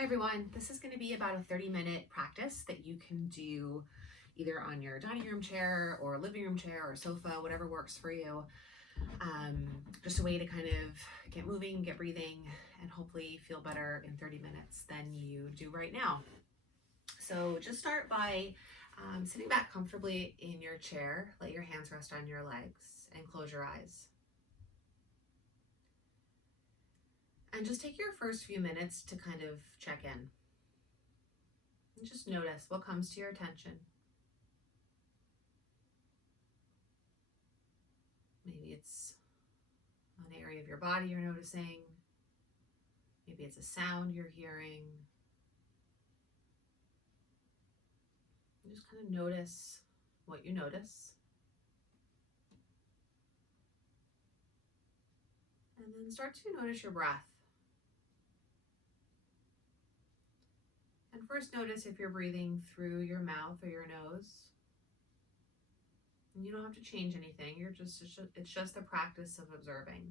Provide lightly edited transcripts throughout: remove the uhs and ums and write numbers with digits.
Hi everyone, this is going to be about a 30-minute practice that you can do either on your dining room chair or living room chair or sofa, whatever works for you. Just a way to kind of get moving, get breathing, and hopefully feel better in 30 minutes than you do right now. So just start by sitting back comfortably in your chair, let your hands rest on your legs, and close your eyes. And just take your first few minutes to kind of check in. And just notice what comes to your attention. Maybe it's an area of your body you're noticing. Maybe it's a sound you're hearing. And just kind of notice what you notice. And then start to notice your breath. And first notice if you're breathing through your mouth or your nose. And you don't have to change anything. It's just the practice of observing.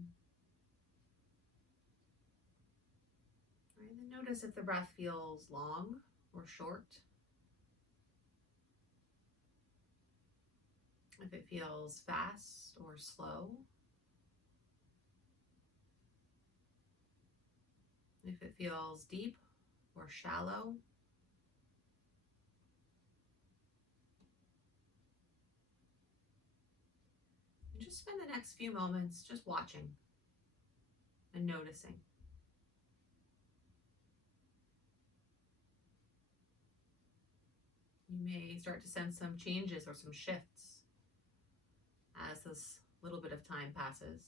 Right, and then notice if the breath feels long or short. If it feels fast or slow. If it feels deep or shallow. And just spend the next few moments just watching and noticing. You may start to sense some changes or some shifts as this little bit of time passes.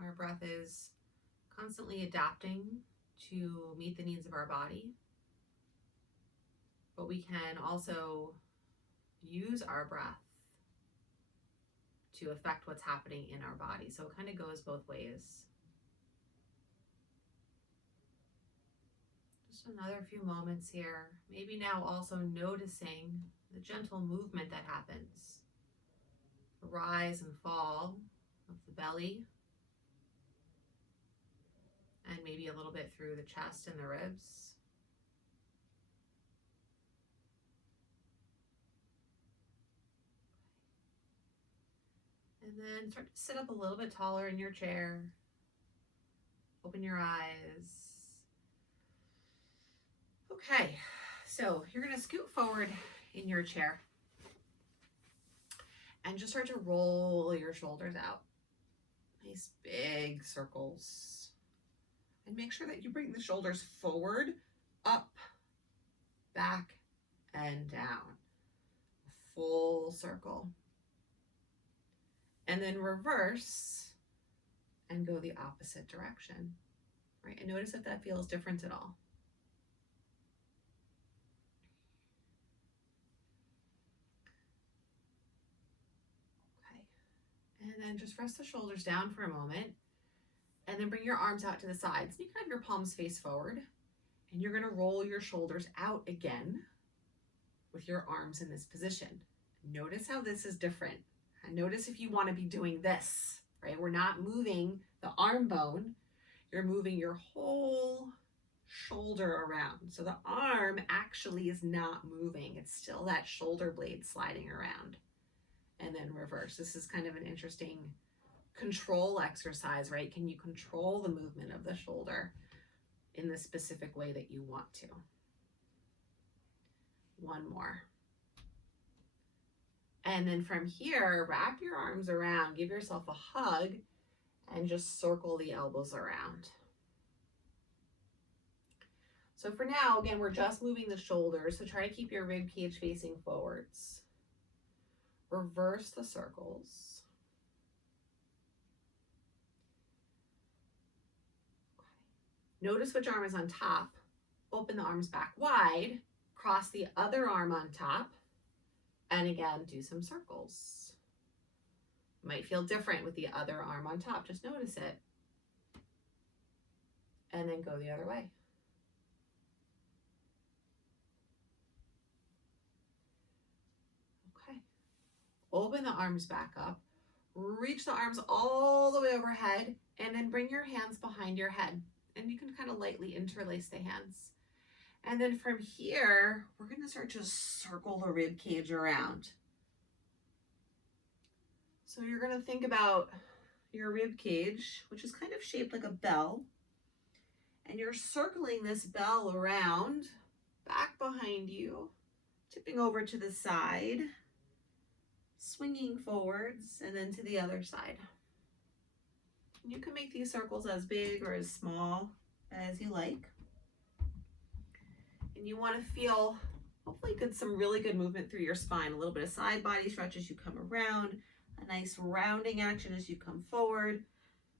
Our breath is constantly adapting to meet the needs of our body, but we can also use our breath to affect what's happening in our body. So it kind of goes both ways. Just another few moments here. Maybe now also noticing the gentle movement that happens. The rise and fall of the belly. And maybe a little bit through the chest and the ribs. And then start to sit up a little bit taller in your chair. Open your eyes. Okay, so you're going to scoot forward in your chair and just start to roll your shoulders out. Nice big circles. And make sure that you bring the shoulders forward, up, back, and down. A full circle. And then reverse and go the opposite direction. Right? And notice if that feels different at all. And then just rest the shoulders down for a moment and then bring your arms out to the sides. You can have your palms face forward and you're going to roll your shoulders out again with your arms in this position. Notice how this is different. And notice if you want to be doing this, right? We're not moving the arm bone. You're moving your whole shoulder around. So the arm actually is not moving. It's still that shoulder blade sliding around. And then reverse. This is kind of an interesting control exercise, right? Can you control the movement of the shoulder in the specific way that you want to? One more. And then from here, wrap your arms around, give yourself a hug, and just circle the elbows around. So for now, again, we're just moving the shoulders, so try to keep your rib cage facing forwards. Reverse the circles. Notice which arm is on top. Open the arms back wide. Cross the other arm on top. And again, do some circles. Might feel different with the other arm on top. Just notice it. And then go the other way. Okay. Open the arms back up. Reach the arms all the way overhead and then bring your hands behind your head. And you can kind of lightly interlace the hands. And then from here, we're going to start to circle the rib cage around. So you're going to think about your rib cage, which is kind of shaped like a bell. And you're circling this bell around, back behind you, tipping over to the side, swinging forwards, and then to the other side. You can make these circles as big or as small as you like. And you want to feel, hopefully get some really good movement through your spine. A little bit of side body stretch as you come around, a nice rounding action as you come forward,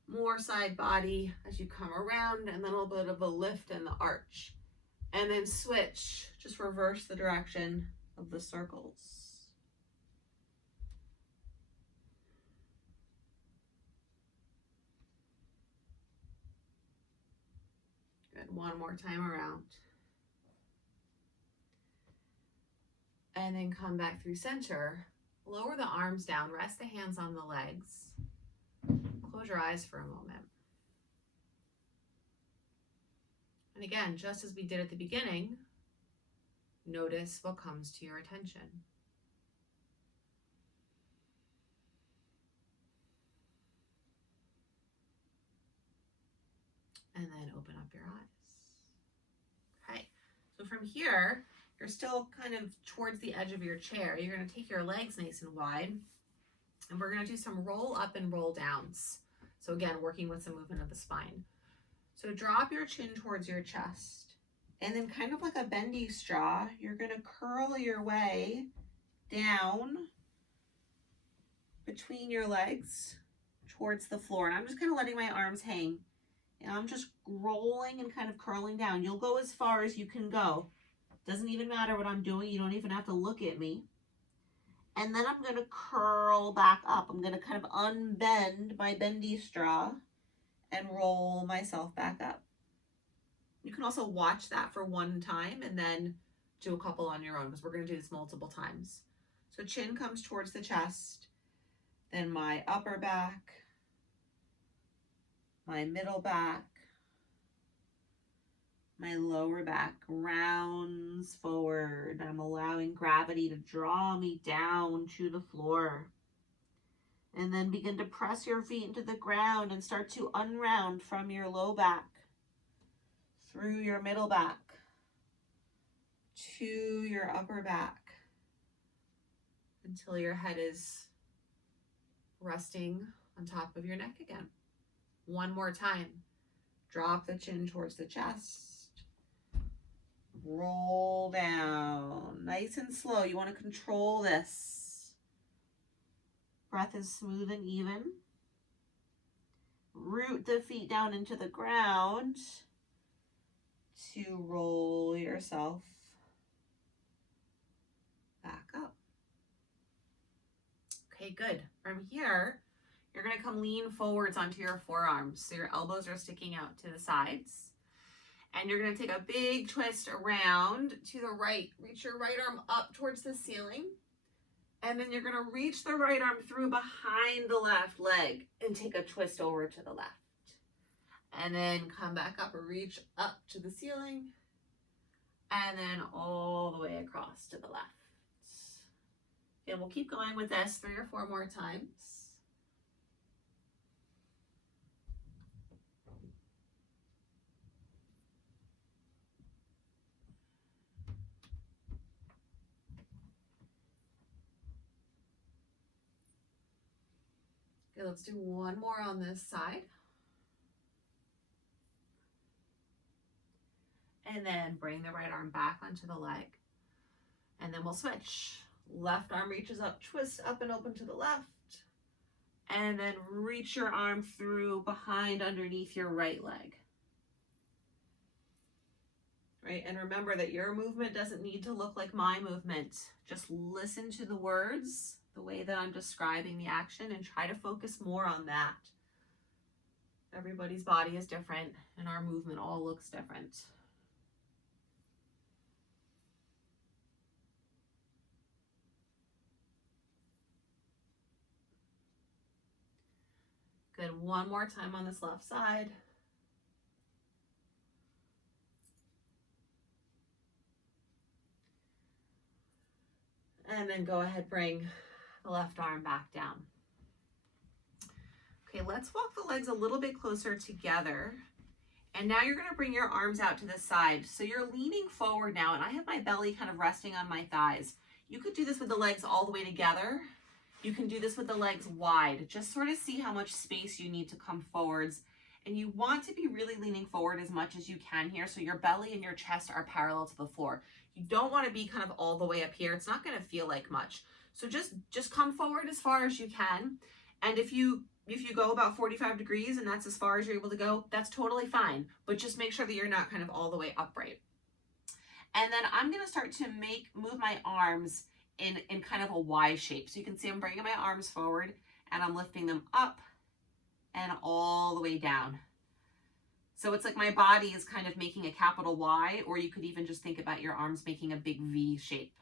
more side body as you come around, and then a little bit of a lift in the arch. And then switch, just reverse the direction of the circles. Good, one more time around. And then come back through center. Lower the arms down, rest the hands on the legs. Close your eyes for a moment. And again, just as we did at the beginning, notice what comes to your attention. And then open up your eyes. Okay, so from here, you're still kind of towards the edge of your chair. You're going to take your legs nice and wide, and we're going to do some roll up and roll downs. So again, working with some movement of the spine. So drop your chin towards your chest, and then kind of like a bendy straw, you're going to curl your way down between your legs towards the floor. And I'm just kind of letting my arms hang. And I'm just rolling and kind of curling down. You'll go as far as you can go. Doesn't even matter what I'm doing. You don't even have to look at me. And then I'm going to curl back up. I'm going to kind of unbend my bendy straw and roll myself back up. You can also watch that for one time and then do a couple on your own, because we're going to do this multiple times. So chin comes towards the chest, then my upper back, my middle back, my lower back rounds forward. I'm allowing gravity to draw me down to the floor. And then begin to press your feet into the ground and start to unround from your low back, through your middle back, to your upper back, until your head is resting on top of your neck again. One more time. Drop the chin towards the chest. Roll down. Nice and slow. You want to control this. Breath is smooth and even. Root the feet down into the ground to roll yourself back up. Okay, good. From here, you're going to come lean forwards onto your forearms. So your elbows are sticking out to the sides. And you're going to take a big twist around to the right. Reach your right arm up towards the ceiling. And then you're going to reach the right arm through behind the left leg and take a twist over to the left. And then come back up and reach up to the ceiling. And then all the way across to the left. And we'll keep going with this 3 or 4 more times. Okay, let's do one more on this side. And then bring the right arm back onto the leg. And then we'll switch. Left arm reaches up, twist up and open to the left. And then reach your arm through behind underneath your right leg. Right? And remember that your movement doesn't need to look like my movement. Just listen to the words, the way that I'm describing the action, and try to focus more on that. Everybody's body is different, and our movement all looks different. in one more time on this left side. And then go ahead, bring the left arm back down. Okay, let's walk the legs a little bit closer together. And now you're going to bring your arms out to the side. So you're leaning forward now, and I have my belly kind of resting on my thighs. You could do this with the legs all the way together. You can do this with the legs wide. Just sort of see how much space you need to come forwards. And you want to be really leaning forward as much as you can here, so your belly and your chest are parallel to the floor. You don't want to be kind of all the way up here. It's not going to feel like much. So just come forward as far as you can. And if you go about 45 degrees and that's as far as you're able to go, that's totally fine. But just make sure that you're not kind of all the way upright. And then I'm going to start to move my arms in kind of a Y shape. So you can see I'm bringing my arms forward and I'm lifting them up and all the way down. So it's like my body is kind of making a capital Y, or you could even just think about your arms making a big V shape.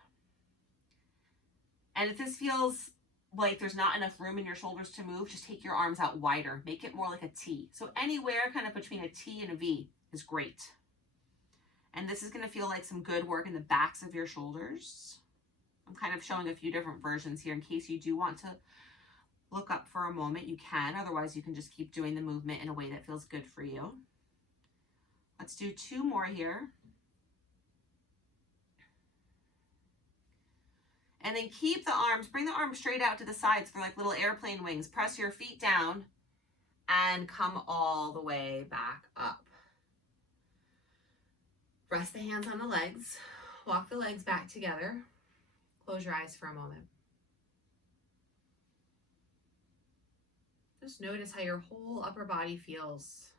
And if this feels like there's not enough room in your shoulders to move, just take your arms out wider. Make it more like a T. So anywhere kind of between a T and a V is great. And this is going to feel like some good work in the backs of your shoulders. I'm kind of showing a few different versions here in case you do want to look up for a moment. You can. Otherwise, you can just keep doing the movement in a way that feels good for you. Let's do 2 more here. And then keep the arms, bring the arms straight out to the sides. They're like little airplane wings. Press your feet down and come all the way back up. Rest the hands on the legs. Walk the legs back together. Close your eyes for a moment. Just notice how your whole upper body feels.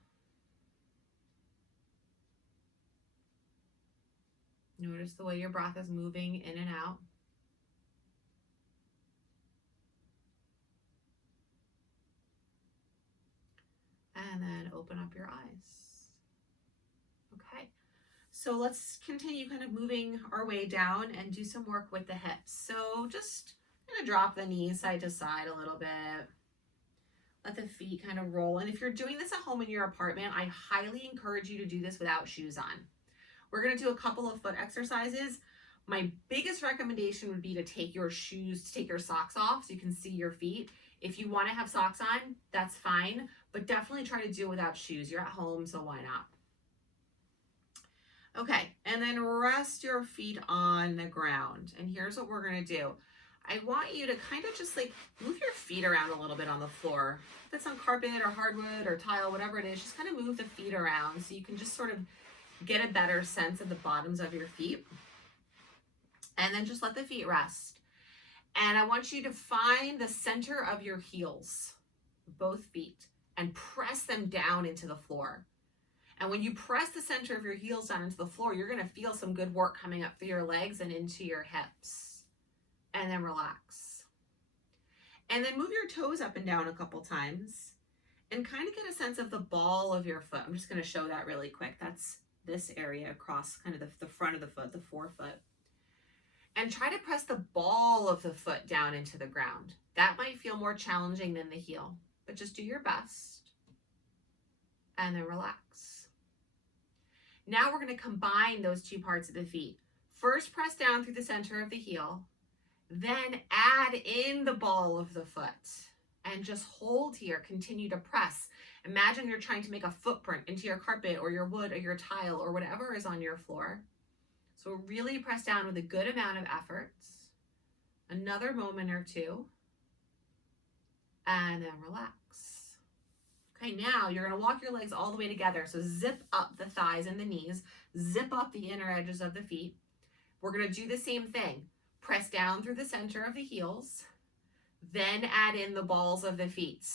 Notice the way your breath is moving in and out. And then open up your eyes. Okay, so let's continue kind of moving our way down and do some work with the hips. So just kind of drop the knees side to side a little bit. Let the feet kind of roll. And if you're doing this at home in your apartment, I highly encourage you to do this without shoes on. We're going to do a couple of foot exercises. My biggest recommendation would be to take your socks off so you can see your feet. If you want to have socks on, that's fine, but definitely try to do it without shoes. You're at home, so why not? Okay, and then rest your feet on the ground. And here's what we're going to do. I want you to kind of just like move your feet around a little bit on the floor. If it's on carpet or hardwood or tile, whatever it is, just kind of move the feet around so you can just sort of get a better sense of the bottoms of your feet. And then just let the feet rest. And I want you to find the center of your heels, both feet, and press them down into the floor. And when you press the center of your heels down into the floor, you're going to feel some good work coming up through your legs and into your hips. And then relax. And then move your toes up and down a couple times and kind of get a sense of the ball of your foot. I'm just going to show that really quick. That's this area across kind of the front of the foot, the forefoot. And try to press the ball of the foot down into the ground. That might feel more challenging than the heel, but just do your best. And then relax. Now we're going to combine those two parts of the feet. First, press down through the center of the heel. Then add in the ball of the foot. And just hold here. Continue to press. Imagine you're trying to make a footprint into your carpet or your wood or your tile or whatever is on your floor. So really press down with a good amount of effort. Another moment or two. And then relax. Okay, now you're going to walk your legs all the way together. So zip up the thighs and the knees. Zip up the inner edges of the feet. We're going to do the same thing. Press down through the center of the heels. Then add in the balls of the feet.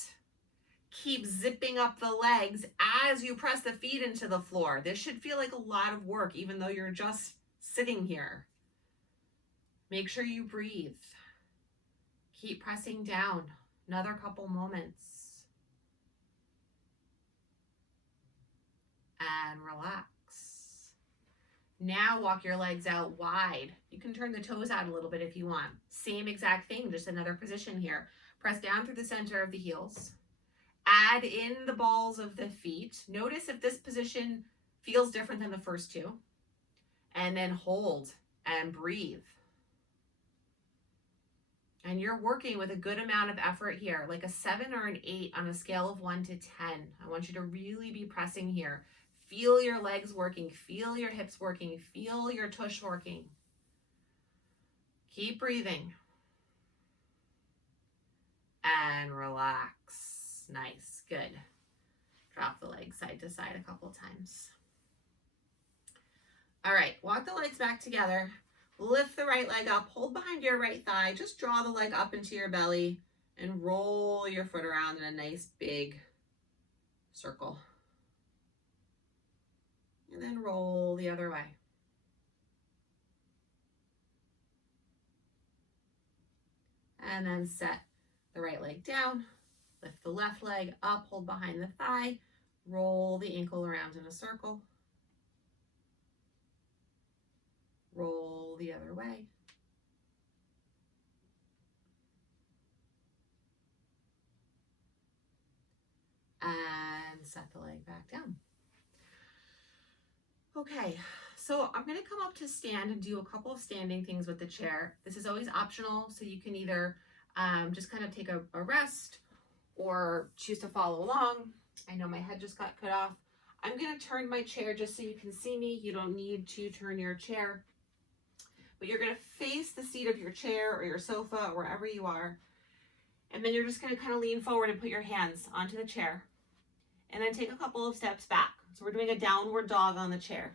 Keep zipping up the legs as you press the feet into the floor. This should feel like a lot of work, even though you're just sitting here. Make sure you breathe. Keep pressing down. Another couple moments. And relax. Now walk your legs out wide. You can turn the toes out a little bit if you want. Same exact thing, just another position here. Press down through the center of the heels. Add in the balls of the feet. Notice if this position feels different than the first two. And then hold and breathe. And you're working with a good amount of effort here, like a 7 or an 8 on a scale of 1 to 10. I want you to really be pressing here. Feel your legs working, feel your hips working, feel your tush working. Keep breathing. And relax. Nice, good. Drop the legs side to side a couple times. All right, walk the legs back together. Lift the right leg up, hold behind your right thigh. Just draw the leg up into your belly and roll your foot around in a nice big circle. And then roll the other way. And then set the right leg down, lift the left leg up, hold behind the thigh, roll the ankle around in a circle. Roll the other way. And set the leg back down. Okay, so I'm gonna come up to stand and do a couple of standing things with the chair. This is always optional, so you can either just kind of take a rest or choose to follow along. I know my head just got cut off. I'm gonna turn my chair just so you can see me. You don't need to turn your chair, but you're gonna face the seat of your chair or your sofa or wherever you are. And then you're just gonna kind of lean forward and put your hands onto the chair. And then take a couple of steps back. So we're doing a downward dog on the chair.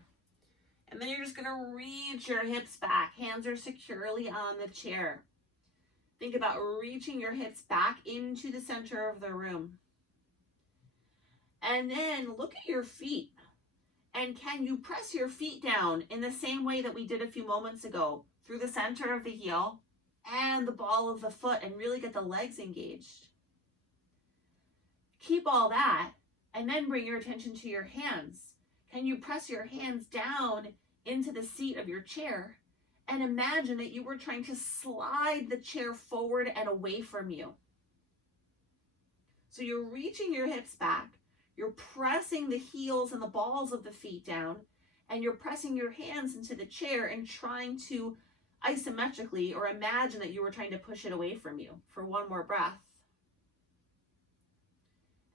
And then you're just gonna reach your hips back. Hands are securely on the chair. Think about reaching your hips back into the center of the room. And then look at your feet. And can you press your feet down in the same way that we did a few moments ago, through the center of the heel and the ball of the foot, and really get the legs engaged? Keep all that. And then bring your attention to your hands. Can you press your hands down into the seat of your chair and imagine that you were trying to slide the chair forward and away from you? So you're reaching your hips back, you're pressing the heels and the balls of the feet down, and you're pressing your hands into the chair and trying to isometrically, or imagine that you were trying to push it away from you. For one more breath.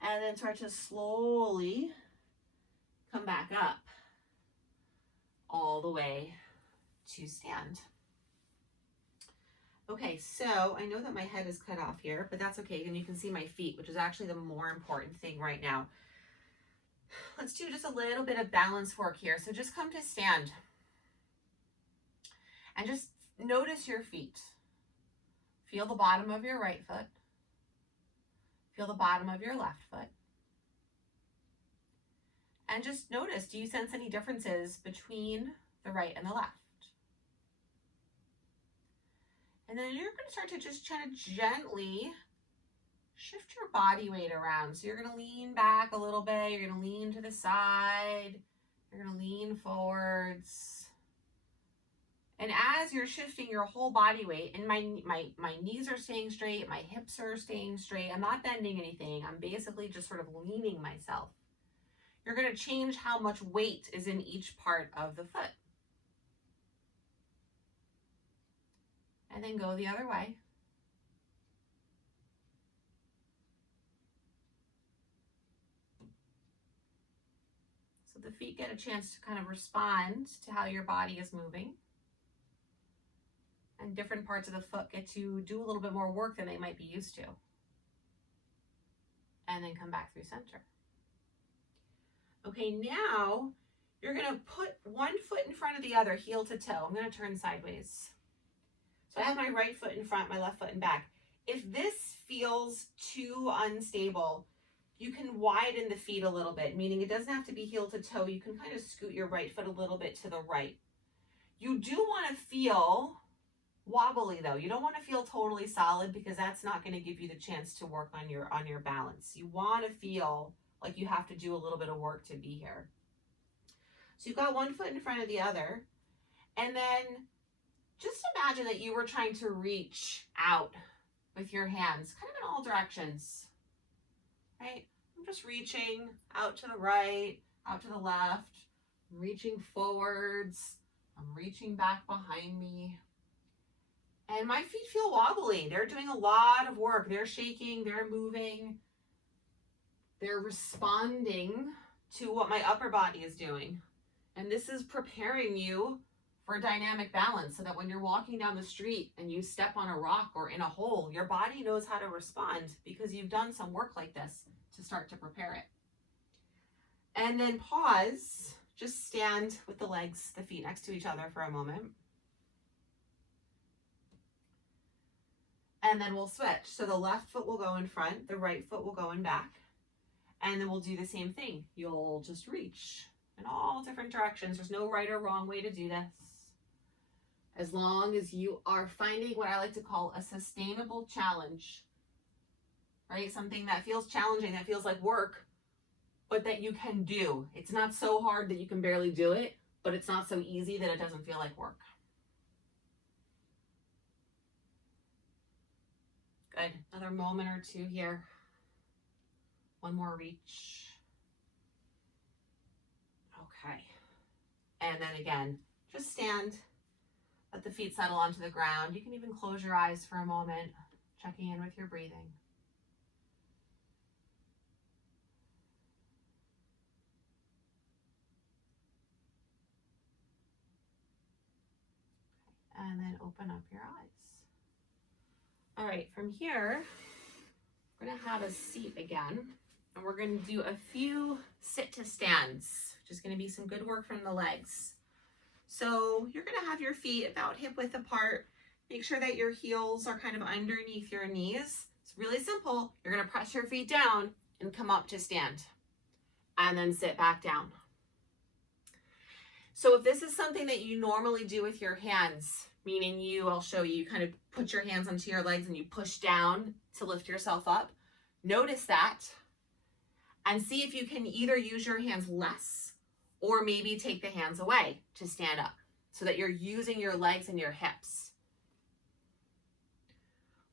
And then start to slowly come back up all the way to stand. Okay, so I know that my head is cut off here, but that's okay. And you can see my feet, which is actually the more important thing right now. Let's do just a little bit of balance work here. So just come to stand and just notice your feet. Feel the bottom of your right foot. Feel the bottom of your left foot. And just notice, do you sense any differences between the right and the left? And then you're going to start to just kind of gently shift your body weight around. So you're going to lean back a little bit. You're going to lean to the side. You're going to lean forwards. And as you're shifting your whole body weight, and my knees are staying straight, my hips are staying straight, I'm not bending anything, I'm basically just sort of leaning myself. You're going to change how much weight is in each part of the foot. And then go the other way. So the feet get a chance to kind of respond to how your body is moving. And different parts of the foot get to do a little bit more work than they might be used to. And then come back through center. Okay, now you're going to put one foot in front of the other, heel to toe. I'm going to turn sideways. So I have my right foot in front, my left foot in back. If this feels too unstable, you can widen the feet a little bit, meaning it doesn't have to be heel to toe. You can kind of scoot your right foot a little bit to the right. You do want to feel wobbly though. You don't want to feel totally solid, because that's not going to give you the chance to work on your balance. You want to feel like you have to do a little bit of work to be here. So you've got one foot in front of the other, and then just imagine that you were trying to reach out with your hands, kind of in all directions. right? I'm just reaching out to the right, out to the left, I'm reaching forwards, I'm reaching back behind me. And my feet feel wobbly. They're doing a lot of work. They're shaking, they're moving, they're responding to what my upper body is doing. And this is preparing you for dynamic balance so that when you're walking down the street and you step on a rock or in a hole, your body knows how to respond because you've done some work like this to start to prepare it. And then pause, just stand with the legs, the feet next to each other for a moment. And then we'll switch. So the left foot will go in front, the right foot will go in back. And then we'll do the same thing. You'll just reach in all different directions. There's no right or wrong way to do this. As long as you are finding what I like to call a sustainable challenge, right? Something that feels challenging, that feels like work, but that you can do. It's not so hard that you can barely do it, but it's not so easy that it doesn't feel like work. Good. Another moment or two here. One more reach. Okay. And then again, just stand. Let the feet settle onto the ground. You can even close your eyes for a moment, checking in with your breathing. And then open up your eyes. All right, from here, we're gonna have a seat again, and we're gonna do a few sit to stands, which is gonna be some good work from the legs. So you're gonna have your feet about hip width apart. Make sure that your heels are kind of underneath your knees. It's really simple. You're gonna press your feet down and come up to stand, and then sit back down. So if this is something that you normally do with your hands, meaning I'll show you, kind of put your hands onto your legs and you push down to lift yourself up, notice that and see if you can either use your hands less or maybe take the hands away to stand up so that you're using your legs and your hips.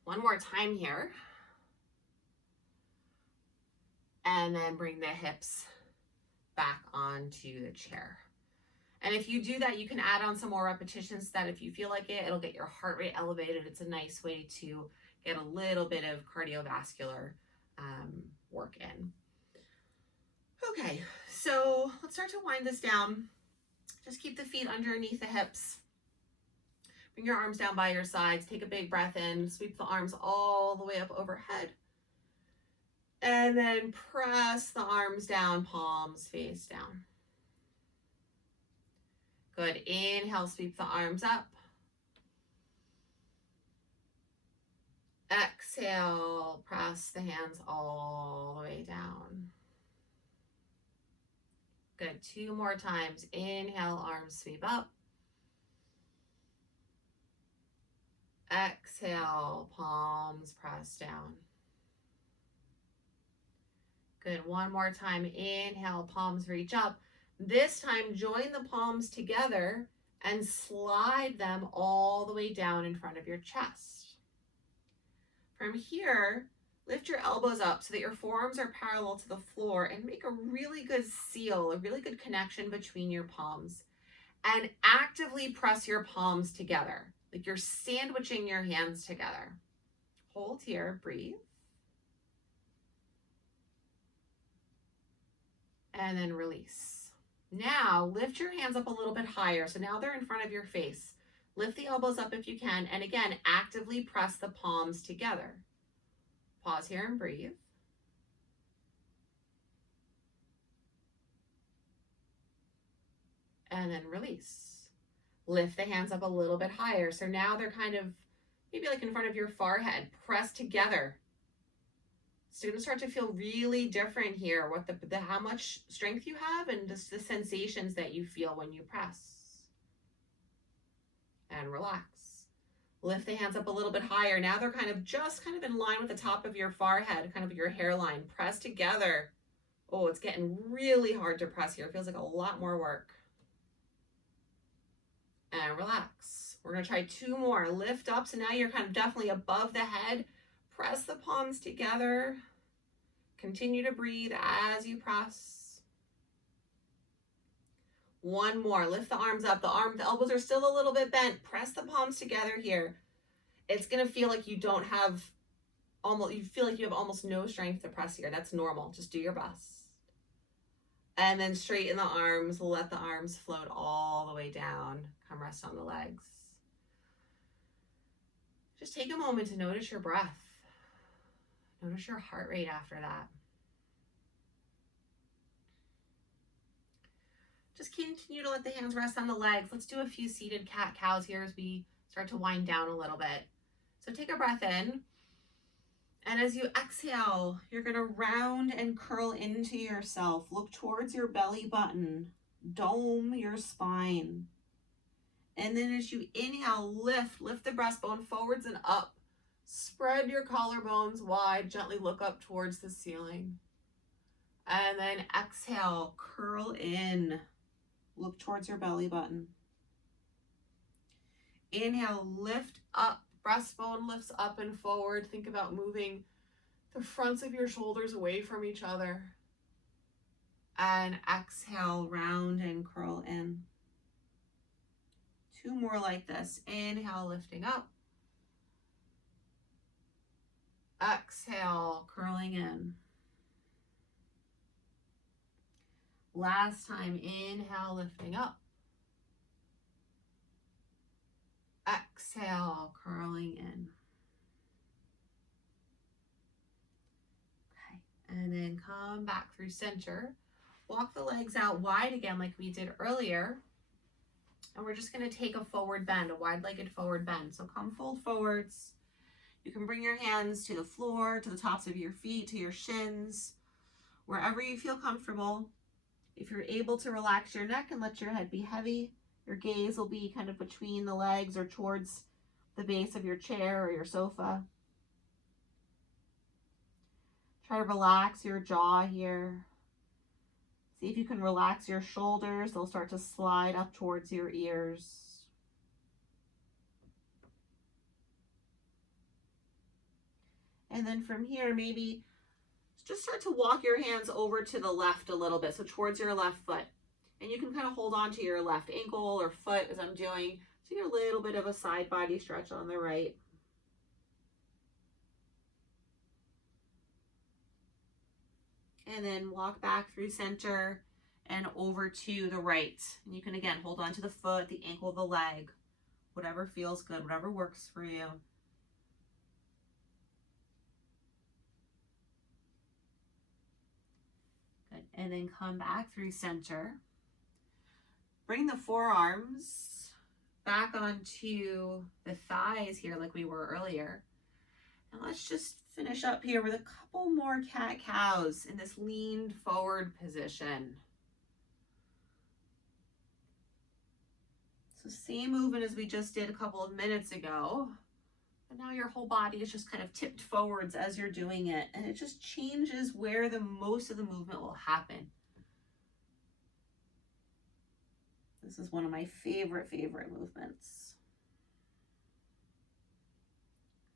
One more time here. And then bring the hips back onto the chair. And if you do that, you can add on some more repetitions that if you feel like it, it'll get your heart rate elevated. It's a nice way to get a little bit of cardiovascular work in. Okay, so let's start to wind this down. Just keep the feet underneath the hips. Bring your arms down by your sides. Take a big breath in. Sweep the arms all the way up overhead. And then press the arms down, palms face down. Good. Inhale, sweep the arms up. Exhale, press the hands all the way down. Good. 2 more times. Inhale, arms sweep up. Exhale, palms press down. Good. 1 more time. Inhale, palms reach up. This time, join the palms together and slide them all the way down in front of your chest. From here, lift your elbows up so that your forearms are parallel to the floor and make a really good seal, a really good connection between your palms. And actively press your palms together, like you're sandwiching your hands together. Hold here, breathe. And then release. Now, lift your hands up a little bit higher. So now they're in front of your face. Lift the elbows up if you can. And again, actively press the palms together. Pause here and breathe. And then release. Lift the hands up a little bit higher. So now they're kind of maybe like in front of your forehead. Press together. It's going to start to feel really different here, what how much strength you have and just the sensations that you feel when you press. And relax. Lift the hands up a little bit higher. Now they're kind of in line with the top of your forehead, kind of your hairline. Press together. Oh, it's getting really hard to press here. It feels like a lot more work. And relax. We're going to try 2 more. Lift up. So now you're kind of definitely above the head. Press the palms together Continue to breathe as you press. One more. Lift the arms up. The elbows are still a little bit bent. Press the palms together here. It's going to feel like you don't have you feel like you have almost no strength to press here. That's normal. Just do your best. And then straighten the arms. Let the arms float all the way down. Come rest on the legs. Just take a moment to notice your breath. Notice your heart rate after that. Just continue to let the hands rest on the legs. Let's do a few seated cat-cows here as we start to wind down a little bit. So take a breath in. And as you exhale, you're going to round and curl into yourself. Look towards your belly button. Dome your spine. And then as you inhale, lift the breastbone forwards and up. Spread your collarbones wide. Gently look up towards the ceiling. And then exhale, curl in. Look towards your belly button. Inhale, lift up. Breastbone lifts up and forward. Think about moving the fronts of your shoulders away from each other. And exhale, round and curl in. Two more like this. Inhale, lifting up. Exhale, curling in. Last time, inhale, lifting up. Exhale, curling in. Okay, and then come back through center. Walk the legs out wide again like we did earlier. And we're just going to take a forward bend, a wide-legged forward bend. So come fold forwards. You can bring your hands to the floor, to the tops of your feet, to your shins, wherever you feel comfortable. If you're able to relax your neck and let your head be heavy, your gaze will be kind of between the legs or towards the base of your chair or your sofa. Try to relax your jaw here. See if you can relax your shoulders. They'll start to slide up towards your ears. And then from here, maybe just start to walk your hands over to the left a little bit, so towards your left foot. And you can kind of hold on to your left ankle or foot as I'm doing. So you get a little bit of a side body stretch on the right. And then walk back through center and over to the right. And you can again hold on to the foot, the ankle, the leg, whatever feels good, whatever works for you. Good. And then come back through center. Bring the forearms back onto the thighs here like we were earlier. And let's just finish up here with a couple more cat-cows in this leaned forward position. So same movement as we just did a couple of minutes ago. But now your whole body is just kind of tipped forwards as you're doing it. And it just changes where the most of the movement will happen. This is one of my favorite movements.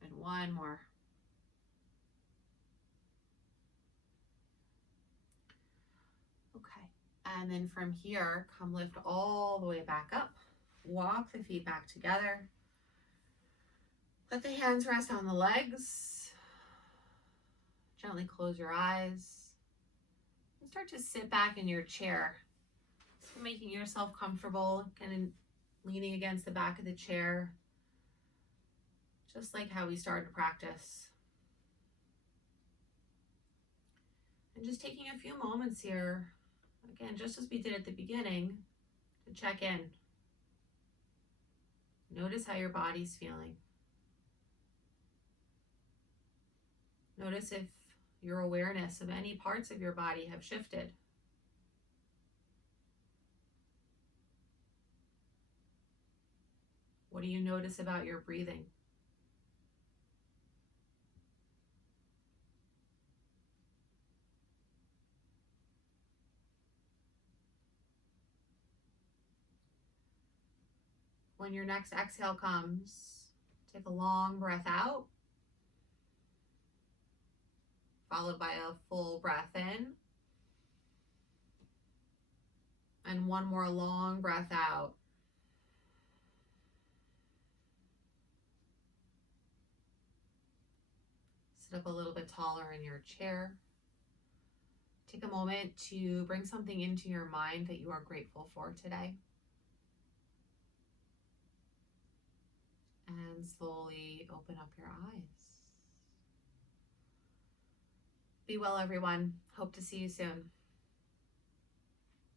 And one more. Okay, and then from here, come lift all the way back up. Walk the feet back together. Let the hands rest on the legs. Gently close your eyes. And start to sit back in your chair. So making yourself comfortable, kind of leaning against the back of the chair. Just like how we started practice. And just taking a few moments here, again, just as we did at the beginning, to check in. Notice how your body's feeling. Notice if your awareness of any parts of your body have shifted. What do you notice about your breathing? When your next exhale comes, take a long breath out. followed by a full breath in. And one more long breath out. Sit up a little bit taller in your chair. Take a moment to bring something into your mind that you are grateful for today. And slowly open up your eyes. Be well, everyone. Hope to see you soon.